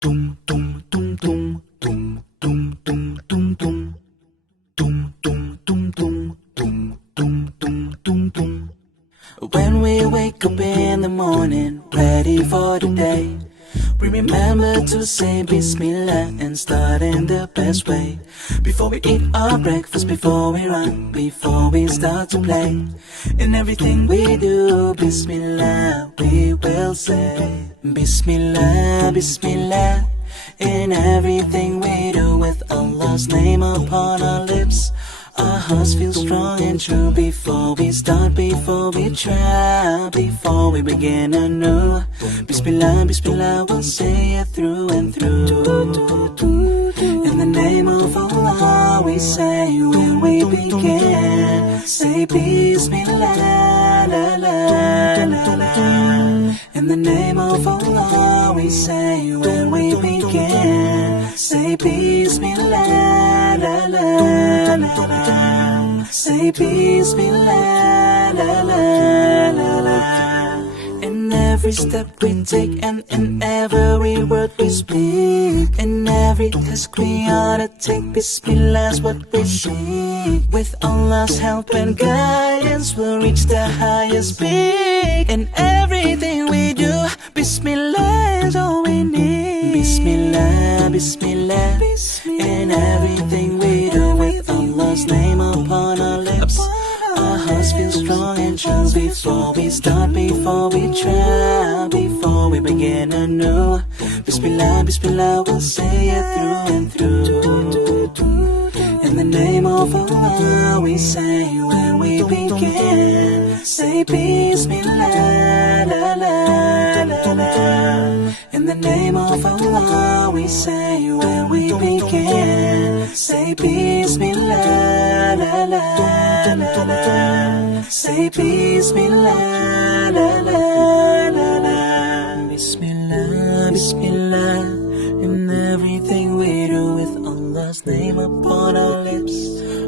Tum tum tum tum tum tum tum tum tum tum tum tum tum tum tum tum tum tum. When we wake up in the morning, ready for the day, we remember to say Bismillah and start in the best way. Before we eat our breakfast, before we run, before we start to play, in everything we do, Bismillah we will say. Bismillah, Bismillah, in everything we do, with Allah's name upon our lips. Our hearts feel strong and true. Before we start, before we try, before we begin anew, Bismillah, Bismillah, we'll say it through and through. In the name of Allah we say when we begin, say Bismillah, la la la la. In the name of Allah we say when we begin, say Bismillah, la la la la. Say Bismillah, la la la la. In every step we take and in every word we speak, in every task we undertake, Bismillah's what we seek. With Allah's help and guidance we'll reach the highest peak. In everything we do, Bismillah is all we need. Bismillah, Bismillah, in everything we do, with Allah's name upon our lips. Our hearts feel strong and true. Before we start, before we try, before we begin anew, Bismillah, Bismillah, we'll say it through and through. In the name of Allah we say when we begin, say Bismillah, la la la la. In the name of Allah we say when we begin, say Bismillah, la la la la. Say Bismillah, la la la la. Bismillah, Bismillah, in everything we do, with Allah's name upon our lips.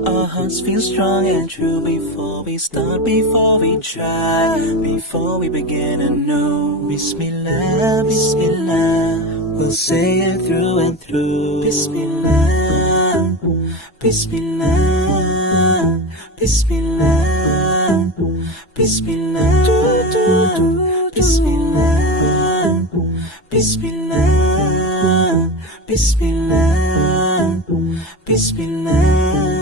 Our hearts feel strong and true. Before we start, before we try, before we begin anew, Bismillah, Bismillah, we'll say it through and through. Bismillah, Bismillah, Bismillah, Bismillah, Bismillah, Bismillah, Bismillah, Bismillah.